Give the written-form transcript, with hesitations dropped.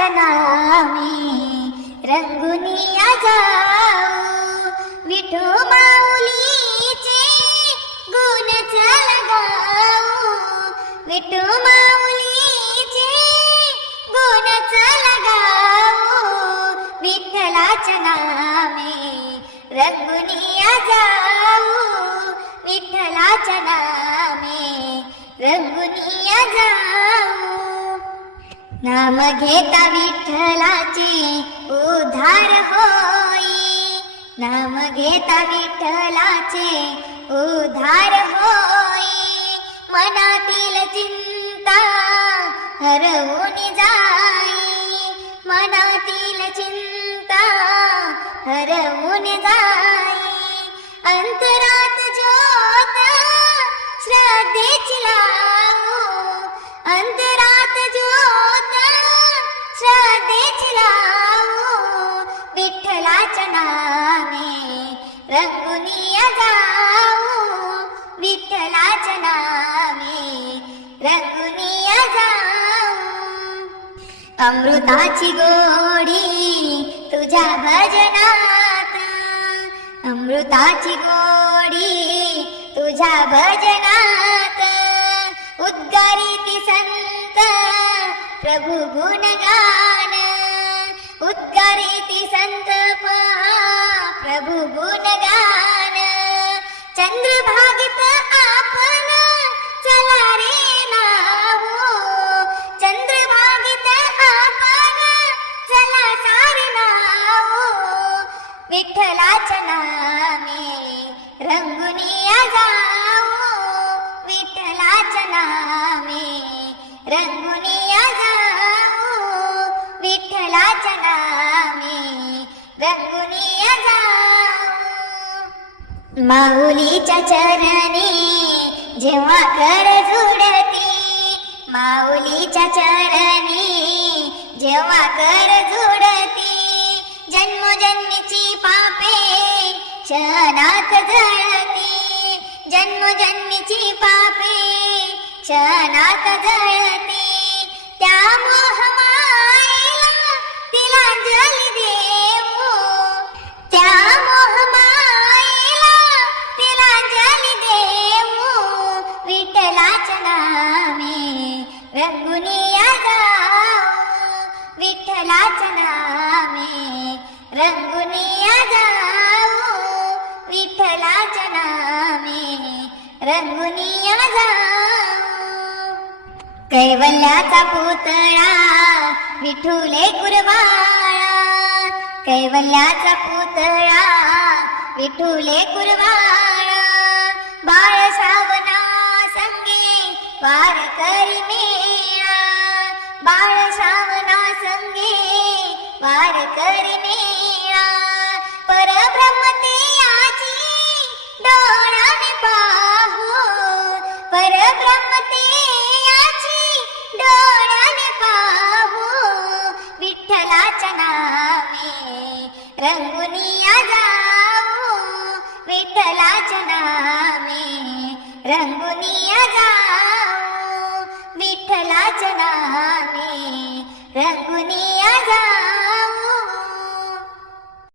विठ्ठलाच्या नामे रंगुनिया जाऊ, विठू माऊलीचे गुण चला गाऊ, विठू माऊलीचे गुण चला गाऊ, विठ्ठलाच्या नामे रंगुनिया जाऊ, विठ्ठलाच्या नामे रंगुनिया जाऊ. नाम घेता विठ्ठलाचे उद्धार होई, नाम घेता विठ्ठलाचे उद्धार होई, मनातील चिंता हरवून जाई, मनातील चिंता हरवून जाई, अंतरात ज्योत श्रद्धेची लावू, अंतरात ज्योत श्रद्धेची लावू, विठ्ठलाच्या नामे रंगुनिया जाऊ, विठ्ठलाच्या नामे रंगुनिया जाऊ. अमृताची गोडी तुझ्या भजनात, अमृताची गोडी तुझ्या भजनात, उद्गारिती संत प्रभु गुणगान, उद्गारिती संत प्रभु गुणगान, चंद्रभागेत आपण चला रे नावो, चंद्रभागेत आपण चला सारे नावो, विठ्ठलाच्या नामे रंगुनिया जाऊ, विठ्ठलाच्या नामे रंगुनिया जाऊ, विठ्ठलाच्या नामे रंगुनिया जाऊ. माऊलीच्या चरणी जेव्हा कर जुडती, माऊलीच्या चरणी जेव्हा कर जुडती, जन्मोजन्मीची पापे क्षणात जळती, जन्मोजन्मीची पापे क्षणात जळती, त्या मोहमायेला तिलांजली देऊ, त्या मोहमायेला तिलांजली देऊ, विठ्ठलाच्या नामे रंगुनिया जाऊ, विठ्ठलाच्या नामे रंगुनिया जाऊ, विठ्ठलाच्या नामे रंगुनिया जाऊ. कैवल्याचा पुतळा विठुले कुरवाळा, कैवल्याचा पुतळा विठुले कुरवाळा, बाळ श्रावणा संगे वारकरी मेळा, बाळ श्रावणा संगे वारकरी मेळा, परब्रह्म ते याची डोळ्याने पाहू, परब्रह्म ते याची डोळ्याने पाहू, विठ्ठलाच्या नामे रंगुनिया जाऊ, विठ्ठलाच्या नामे रंगुनिया जाऊ, विठ्ठलाच्या नामे रंगुनिया जाऊ.